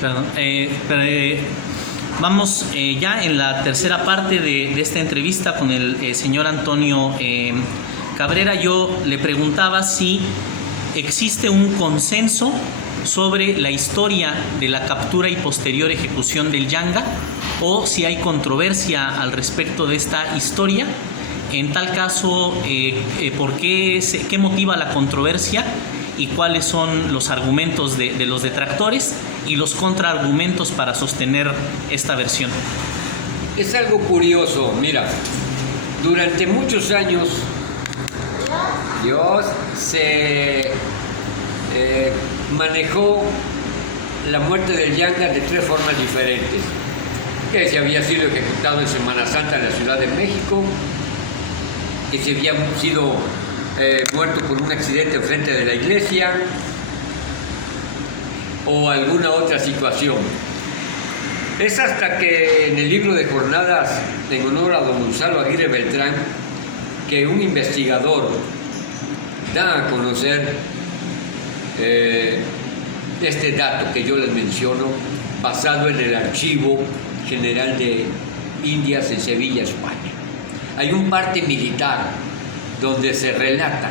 Perdón, vamos ya en la tercera parte de esta entrevista con el señor Antonio Cabrera. Yo le preguntaba si existe un consenso sobre la historia de la captura y posterior ejecución del Yanga, o si hay controversia al respecto de esta historia. En tal caso, ¿por qué motiva la controversia y cuáles son los argumentos de los detractores y los contraargumentos para sostener esta versión? Es algo curioso. Mira, durante muchos años Dios se manejó la muerte del Yanga de tres formas diferentes: que se había sido ejecutado en Semana Santa en la Ciudad de México, que se había sido muerto por un accidente enfrente de la iglesia, o alguna otra situación. Es hasta que en el libro de Jornadas en honor a don Gonzalo Aguirre Beltrán que un investigador da a conocer este dato que yo les menciono, basado en el Archivo General de Indias en Sevilla, España. Hay un parte militar donde se relata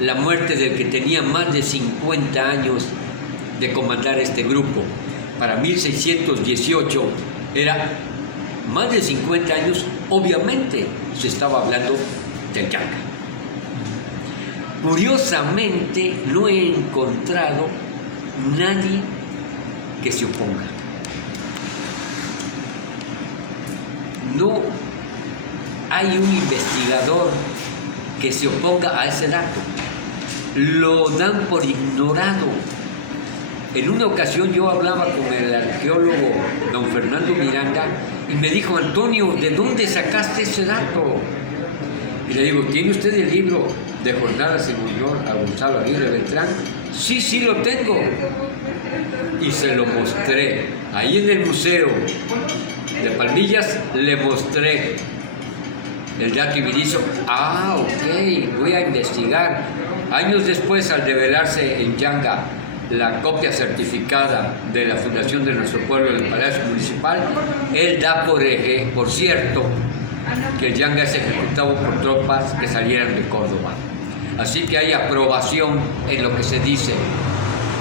la muerte del que tenía más de 50 años de comandar este grupo. Para 1618 era más de 50 años, obviamente se estaba hablando del Yanga. Curiosamente, no he encontrado nadie que se oponga. No hay un investigador que se oponga a ese dato. Lo dan por ignorado. En una ocasión yo hablaba con el arqueólogo don Fernando Miranda y me dijo: Antonio, ¿de dónde sacaste ese dato? Y le digo: ¿tiene usted el libro de Jornadas en honor a Gonzalo Aguirre Beltrán? Sí, lo tengo. Y se lo mostré. Ahí en el museo de Palmillas le mostré el dato y me dijo: ok, voy a investigar. Años después, al develarse en Yanga la copia certificada de la fundación de nuestro pueblo en el Palacio Municipal, él da por cierto que el Yanga es ejecutado por tropas que salieran de Córdoba. Así que hay aprobación en lo que se dice.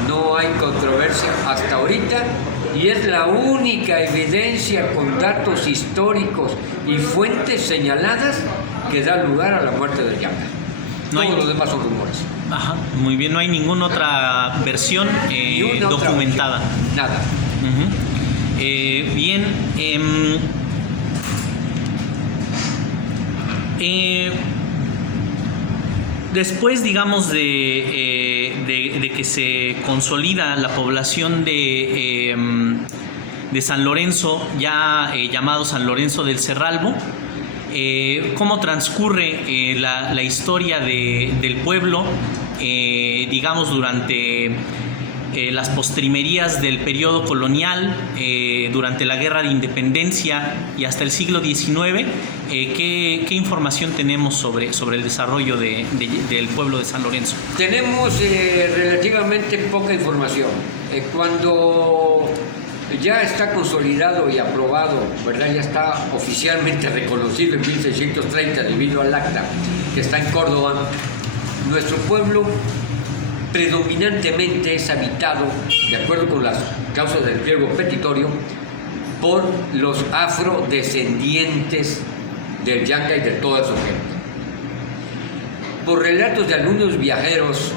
No hay controversia hasta ahorita, y es la única evidencia con datos históricos y fuentes señaladas que da lugar a la muerte del Yanga. Todos los demás son rumores. Ajá, muy bien, no hay ninguna otra versión documentada. Otra versión, nada. Bien, después, digamos, de que se consolida la población de San Lorenzo, ya llamado San Lorenzo del Cerralbo, ¿cómo transcurre la historia del pueblo, digamos, durante las postrimerías del periodo colonial, durante la Guerra de Independencia y hasta el siglo XIX? ¿Qué información tenemos sobre el desarrollo del pueblo de San Lorenzo? Tenemos relativamente poca información. Cuando ya está consolidado y aprobado, ¿verdad? Ya está oficialmente reconocido en 1630 debido al acta que está en Córdoba, nuestro pueblo predominantemente es habitado, de acuerdo con las causas del pliego petitorio, por los afrodescendientes del Yanga y de toda su gente. Por relatos de algunos viajeros,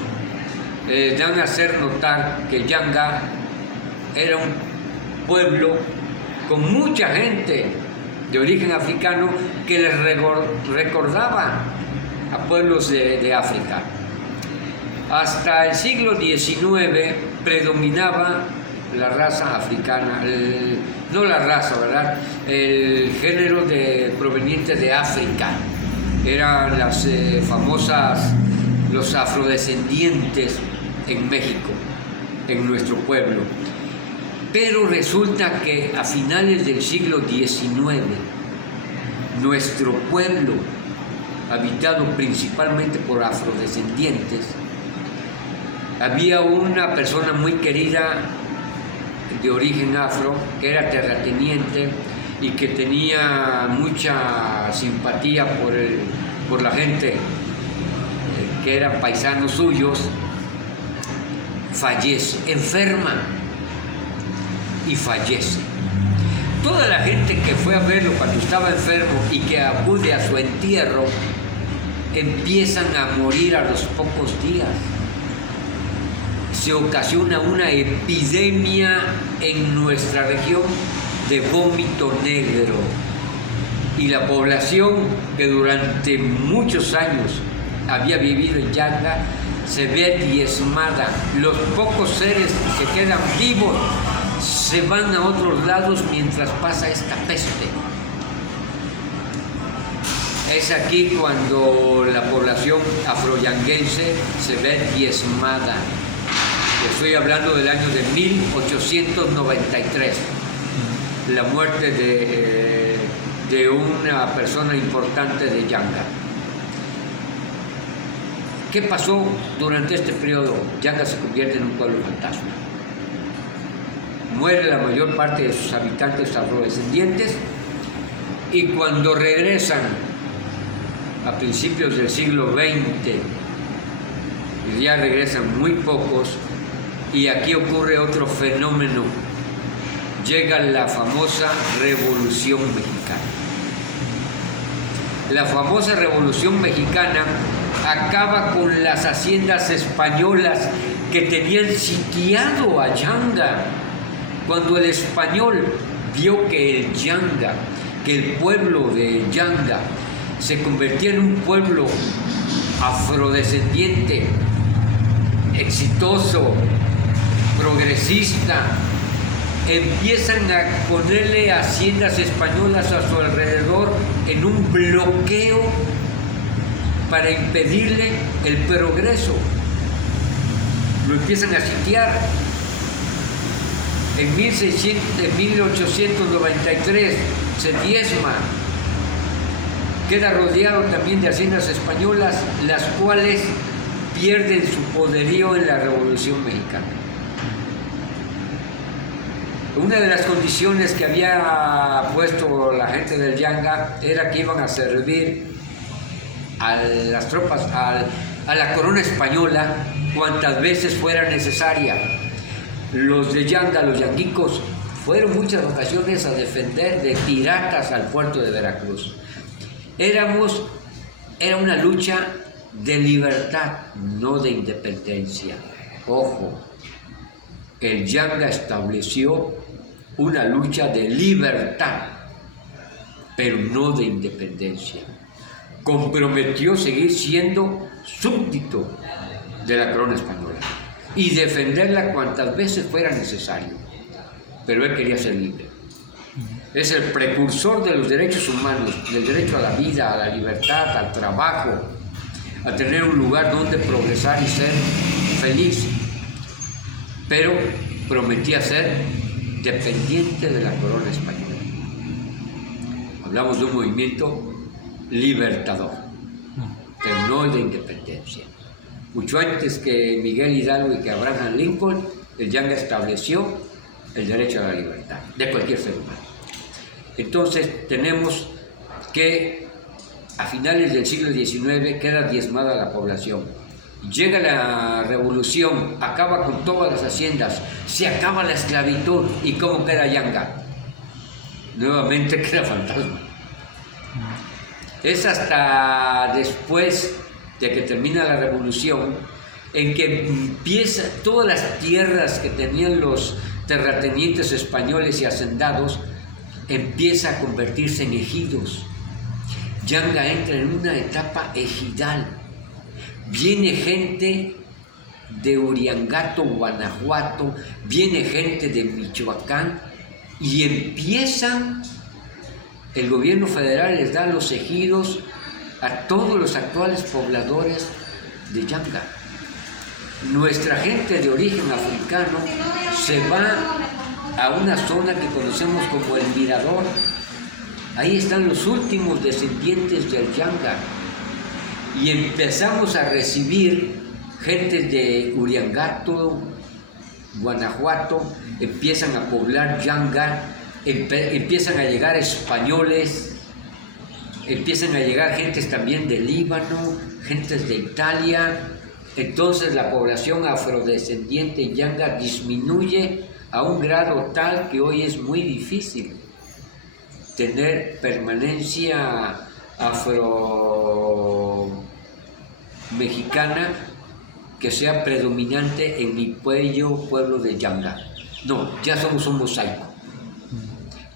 dan a hacer notar que el Yanga era un pueblo con mucha gente de origen africano que les recordaba a pueblos de África. Hasta el siglo XIX predominaba la raza africana, no la raza, ¿verdad? El género proveniente de África. Eran las famosas, los afrodescendientes en México, en nuestro pueblo. Pero resulta que a finales del siglo XIX, nuestro pueblo, habitado principalmente por afrodescendientes, había una persona muy querida de origen afro, que era terrateniente y que tenía mucha simpatía por la gente que eran paisanos suyos, fallece, enferma y fallece. Toda la gente que fue a verlo cuando estaba enfermo y que acude a su entierro, empiezan a morir a los pocos días. Se ocasiona una epidemia en nuestra región de vómito negro. Y la población que durante muchos años había vivido en Yanga se ve diezmada. Los pocos seres que quedan vivos se van a otros lados mientras pasa esta peste. Es aquí cuando la población afroyanguense se ve diezmada. Estoy hablando del año de 1893, la muerte de una persona importante de Yanga. ¿Qué pasó durante este periodo? Yanga se convierte en un pueblo fantasma. Muere la mayor parte de sus habitantes afrodescendientes y cuando regresan a principios del siglo XX, ya regresan muy pocos, y aquí ocurre otro fenómeno. Llega la famosa Revolución Mexicana. La famosa Revolución Mexicana acaba con las haciendas españolas que tenían sitiado a Yanga. Cuando el español vio que el Yanga, que el pueblo de Yanga se convertía en un pueblo afrodescendiente, exitoso, progresista, empiezan a ponerle haciendas españolas a su alrededor en un bloqueo para impedirle el progreso. Lo empiezan a sitiar. En 1893 se diezma. Queda rodeado también de haciendas españolas, las cuales pierden su poderío en la Revolución Mexicana. Una de las condiciones que había puesto la gente del Yanga era que iban a servir a las tropas, a la corona española, cuantas veces fuera necesaria. Los de Yanga, los yanguicos, fueron muchas ocasiones a defender de piratas al puerto de Veracruz. Era una lucha de libertad, no de independencia. Ojo, el Yanga estableció una lucha de libertad, pero no de independencia. Comprometió seguir siendo súbdito de la corona española y defenderla cuantas veces fuera necesario, pero él quería ser libre. Es el precursor de los derechos humanos, del derecho a la vida, a la libertad, al trabajo, a tener un lugar donde progresar y ser feliz, pero prometía ser dependiente de la corona española. Hablamos de un movimiento libertador, pero no de independencia. Mucho antes que Miguel Hidalgo y que Abraham Lincoln, el Yanga estableció el derecho a la libertad de cualquier ser humano. Entonces tenemos que a finales del siglo XIX queda diezmada la población. Llega la revolución, acaba con todas las haciendas, se acaba la esclavitud, y ¿cómo queda Yanga? Nuevamente queda fantasma. Es hasta después de que termina la revolución en que empieza todas las tierras que tenían los terratenientes españoles y hacendados, empieza a convertirse en ejidos. Yanga entra en una etapa ejidal. Viene gente de Uriangato, Guanajuato, viene gente de Michoacán, y empieza, el gobierno federal les da los ejidos a todos los actuales pobladores de Yanga. Nuestra gente de origen africano se va a una zona que conocemos como el Mirador. Ahí están los últimos descendientes del Yanga, y empezamos a recibir gente de Uriangato, Guanajuato, empiezan a poblar Yanga, empiezan a llegar españoles, empiezan a llegar gentes también de Líbano, gentes de Italia. Entonces la población afrodescendiente Yanga disminuye a un grado tal que hoy es muy difícil tener permanencia afro-mexicana que sea predominante en mi pueblo de Yanga. No, ya somos un mosaico.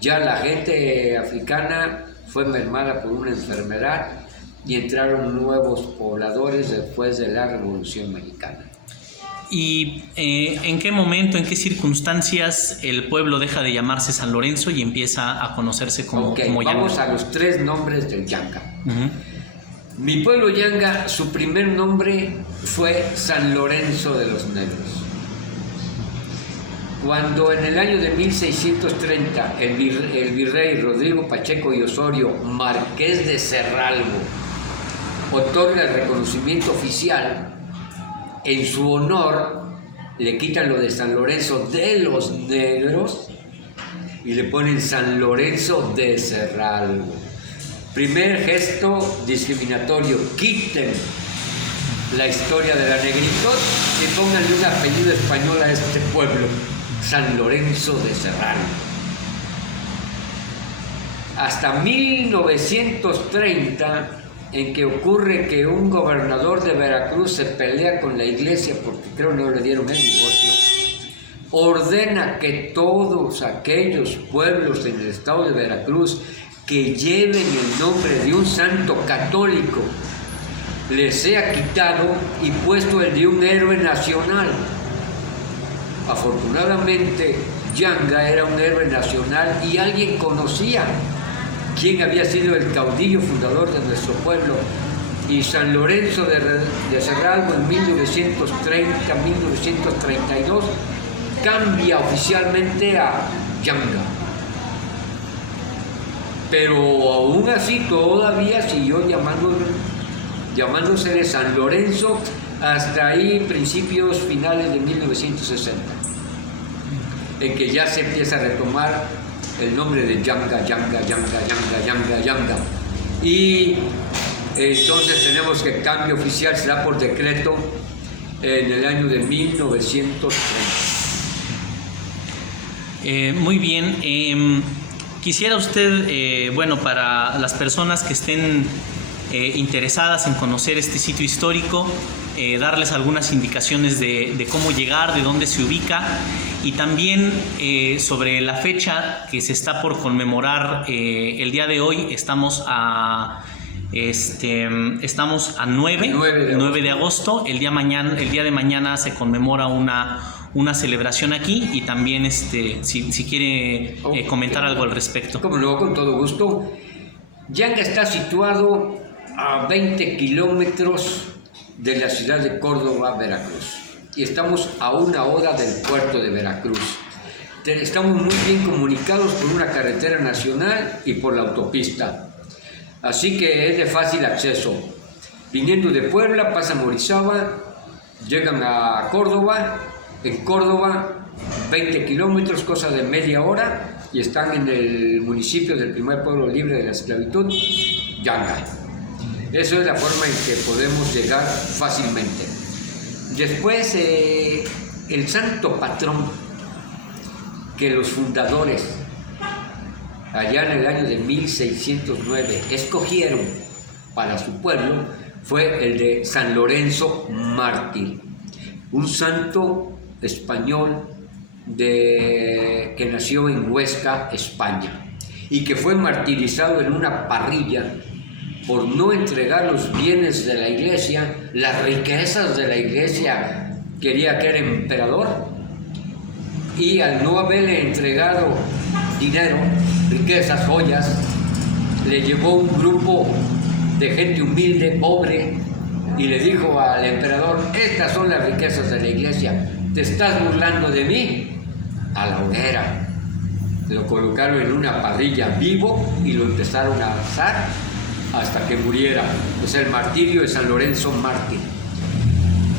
Ya la gente africana fue mermada por una enfermedad y entraron nuevos pobladores después de la Revolución Mexicana. ¿Y en qué momento, en qué circunstancias el pueblo deja de llamarse San Lorenzo y empieza a conocerse como Yanga? Vamos a los 3 nombres del Yanga. Uh-huh. Mi pueblo Yanga, su primer nombre fue San Lorenzo de los Negros. Cuando en el año de 1630 el virrey Rodrigo Pacheco y Osorio, marqués de Cerralbo, otorga el reconocimiento oficial, en su honor le quitan lo de San Lorenzo de los Negros y le ponen San Lorenzo de Cerralbo. Primer gesto discriminatorio: quiten la historia de la negritud y pónganle un apellido español a este pueblo, San Lorenzo de Cerralbo. Hasta 1930, en que ocurre que un gobernador de Veracruz se pelea con la iglesia porque creo no le dieron el divorcio, ordena que todos aquellos pueblos en el estado de Veracruz que lleven el nombre de un santo católico les sea quitado y puesto el de un héroe nacional. Afortunadamente, Yanga era un héroe nacional y alguien conocía quién había sido el caudillo fundador de nuestro pueblo. Y San Lorenzo de Cerralbo en 1930-1932 cambia oficialmente a Yanga. Pero aún así todavía siguió llamándose de San Lorenzo hasta ahí finales de 1960, en que ya se empieza a retomar el nombre de Yanga. Y entonces tenemos que el cambio oficial se da por decreto en el año de 1930. Muy bien. Quisiera usted, para las personas que estén interesadas en conocer este sitio histórico, darles algunas indicaciones de cómo llegar, de dónde se ubica, y también sobre la fecha que se está por conmemorar el día de hoy. Estamos a 9 de agosto. El día de mañana se conmemora una celebración aquí, y también si quiere comentar algo al respecto. Como no, con todo gusto. Yanga está situado a 20 kilómetros de la ciudad de Córdoba, Veracruz, y estamos a 1 hora del puerto de Veracruz. Estamos muy bien comunicados por una carretera nacional y por la autopista, así que es de fácil acceso. Viniendo de Puebla, pasan a Orizaba, llegan a Córdoba. En Córdoba, 20 kilómetros, cosa de media hora, y están en el municipio del primer pueblo libre de la esclavitud, Yanga. Eso es la forma en que podemos llegar fácilmente. Después, el santo patrón que los fundadores, allá en el año de 1609, escogieron para su pueblo, fue el de San Lorenzo Mártir, un santo español que nació en Huesca, España, y que fue martirizado en una parrilla por no entregar los bienes de la iglesia, las riquezas de la iglesia. Quería que era emperador, y al no haberle entregado dinero, riquezas, joyas, le llevó un grupo de gente humilde, pobre, y le dijo al emperador: estas son las riquezas de la iglesia, ¿te estás burlando de mí? A la hoguera. Lo colocaron en una parrilla vivo y lo empezaron a asar hasta que muriera. Es el martirio de San Lorenzo Mártir.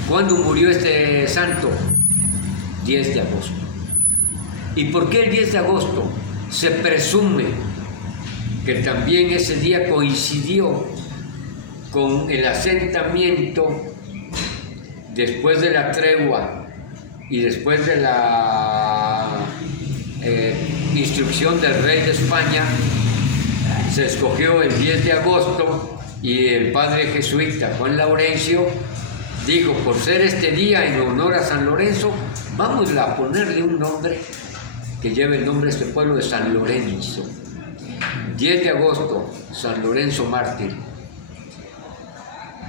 ¿Cuándo murió este santo? 10 de agosto. ¿Y por qué el 10 de agosto? Se presume que también ese día coincidió con el asentamiento después de la tregua y después de la instrucción del rey de España. Se escogió el 10 de agosto y el padre jesuita Juan Laurencio dijo, por ser este día en honor a San Lorenzo, vamos a ponerle un nombre que lleve el nombre de este pueblo de San Lorenzo. 10 de agosto, San Lorenzo mártir.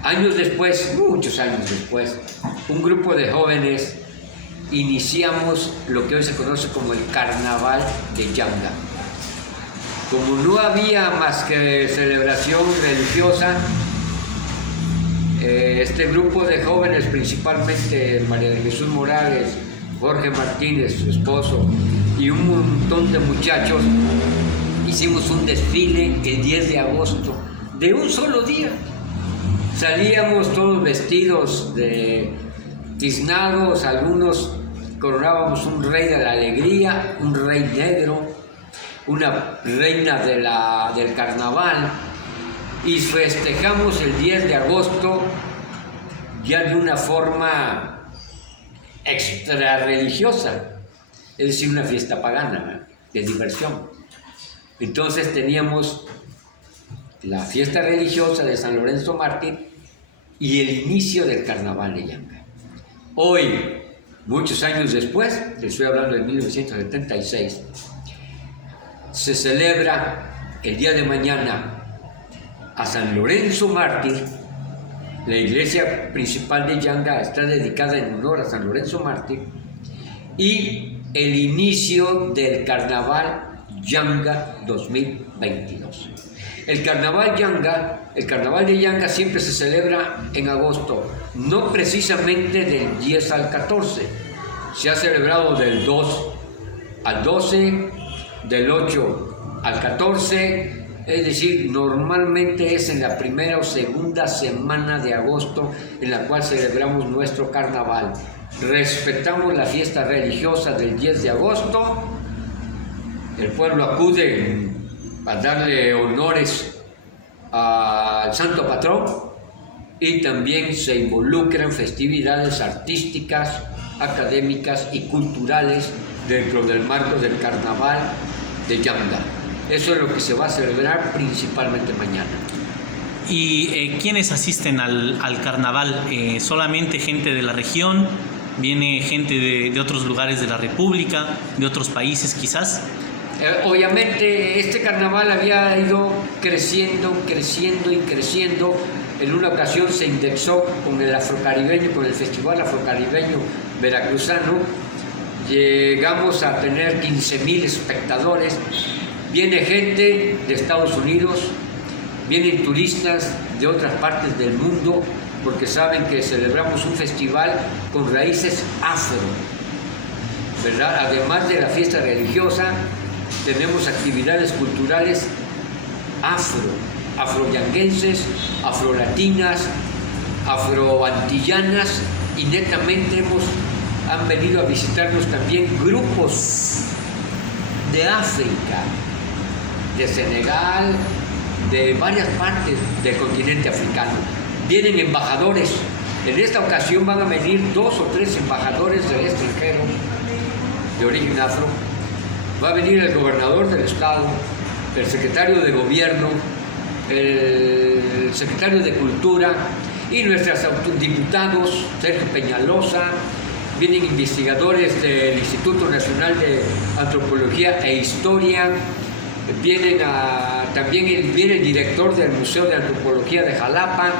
Años después, muchos años después, un grupo de jóvenes iniciamos lo que hoy se conoce como el Carnaval de Yanga. Como no había más que celebración religiosa, este grupo de jóvenes, principalmente María de Jesús Morales, Jorge Martínez, su esposo, y un montón de muchachos, hicimos un desfile el 10 de agosto, de un solo día. Salíamos todos vestidos de tiznados, algunos coronábamos un rey de la alegría, un rey negro, una reina del carnaval, y festejamos el 10 de agosto ya de una forma extra religiosa, es decir, una fiesta pagana, ¿verdad?, de diversión. Entonces teníamos la fiesta religiosa de San Lorenzo Mártir y el inicio del Carnaval de Yanga. Hoy, muchos años después, estoy hablando de 1976, se celebra el día de mañana a San Lorenzo Mártir. La iglesia principal de Yanga está dedicada en honor a San Lorenzo Mártir, y el inicio del Carnaval Yanga 2022. El Carnaval de Yanga siempre se celebra en agosto, no precisamente del 10 al 14. Se ha celebrado del 2 al 12, del 8 al 14, es decir, normalmente es en la primera o segunda semana de agosto en la cual celebramos nuestro carnaval. Respetamos la fiesta religiosa del 10 de agosto, el pueblo acude a darle honores al santo patrón y también se involucran festividades artísticas, académicas y culturales dentro del marco del carnaval de Yanga. Eso es lo que se va a celebrar principalmente mañana. ¿Y quiénes asisten al carnaval? ¿Solamente gente de la región? ¿Viene gente de otros lugares de la República, de otros países quizás? Obviamente este carnaval había ido creciendo. En una ocasión se indexó con el afrocaribeño, con el Festival Afrocaribeño Veracruzano. Llegamos a tener 15,000 espectadores. Viene gente de Estados Unidos, vienen turistas de otras partes del mundo, porque saben que celebramos un festival con raíces afro, ¿verdad? Además de la fiesta religiosa, tenemos actividades culturales afroyanguenses, afrolatinas, afroantillanas, y netamente han venido a visitarnos también grupos de África, de Senegal, de varias partes del continente africano. Vienen embajadores. En esta ocasión van a venir 2 o 3 embajadores del extranjero de origen afro. Va a venir el gobernador del estado, el secretario de gobierno, el secretario de cultura y nuestros diputados, Sergio Peñalosa. Vienen investigadores del Instituto Nacional de Antropología e Historia. También viene el director del Museo de Antropología de Jalapa.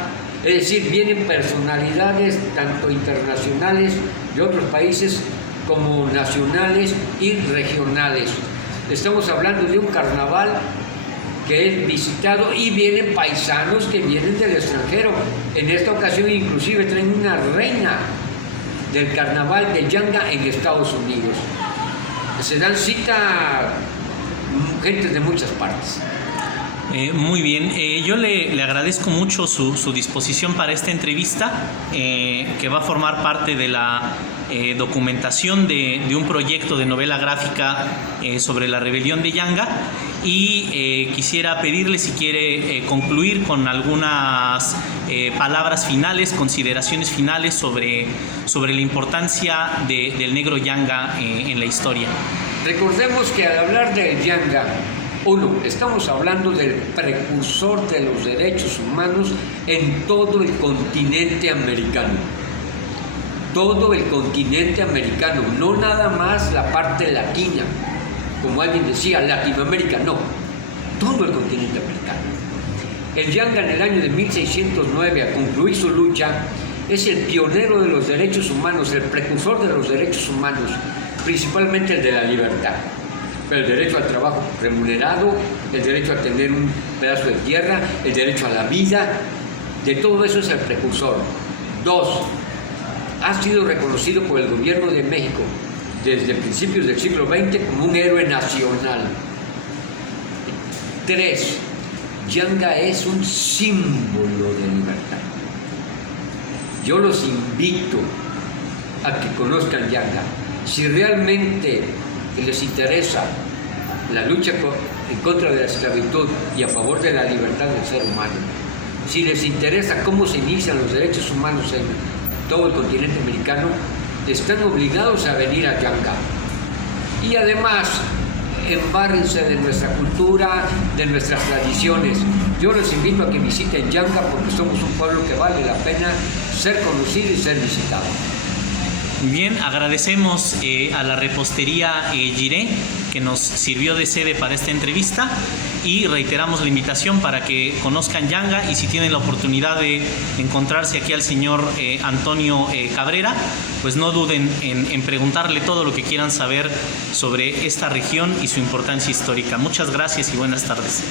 Es decir, vienen personalidades tanto internacionales de otros países como nacionales y regionales. Estamos hablando de un carnaval que es visitado, y vienen paisanos que vienen del extranjero. En esta ocasión inclusive traen una reina del carnaval de Yanga en Estados Unidos. Se dan cita gente de muchas partes. Muy bien, yo le agradezco mucho su disposición para esta entrevista, que va a formar parte de la documentación de un proyecto de novela gráfica sobre la rebelión de Yanga, y quisiera pedirle si quiere concluir con algunas palabras finales, consideraciones finales sobre la importancia del negro Yanga en la historia. Recordemos que al hablar del Yanga, estamos hablando del precursor de los derechos humanos en todo el continente americano. Todo el continente americano, no nada más la parte latina, como alguien decía, Latinoamérica, no, todo el continente americano. El Yanga, en el año de 1609, a concluir su lucha, es el pionero de los derechos humanos, el precursor de los derechos humanos, principalmente el de la libertad. El derecho al trabajo remunerado, el derecho a tener un pedazo de tierra, el derecho a la vida, de todo eso es el precursor. 2, ha sido reconocido por el gobierno de México desde principios del siglo XX como un héroe nacional. 3, Yanga es un símbolo de libertad. Yo los invito a que conozcan Yanga. Si realmente les interesa la lucha en contra de la esclavitud y a favor de la libertad del ser humano, si les interesa cómo se inician los derechos humanos en todo el continente americano, están obligados a venir a Yanga. Y además, embárrense de nuestra cultura, de nuestras tradiciones. Yo les invito a que visiten Yanga porque somos un pueblo que vale la pena ser conocido y ser visitado. Bien, agradecemos a la repostería Giré, que nos sirvió de sede para esta entrevista, y reiteramos la invitación para que conozcan Yanga, y si tienen la oportunidad de encontrarse aquí al señor Antonio Cabrera, pues no duden en preguntarle todo lo que quieran saber sobre esta región y su importancia histórica. Muchas gracias y buenas tardes.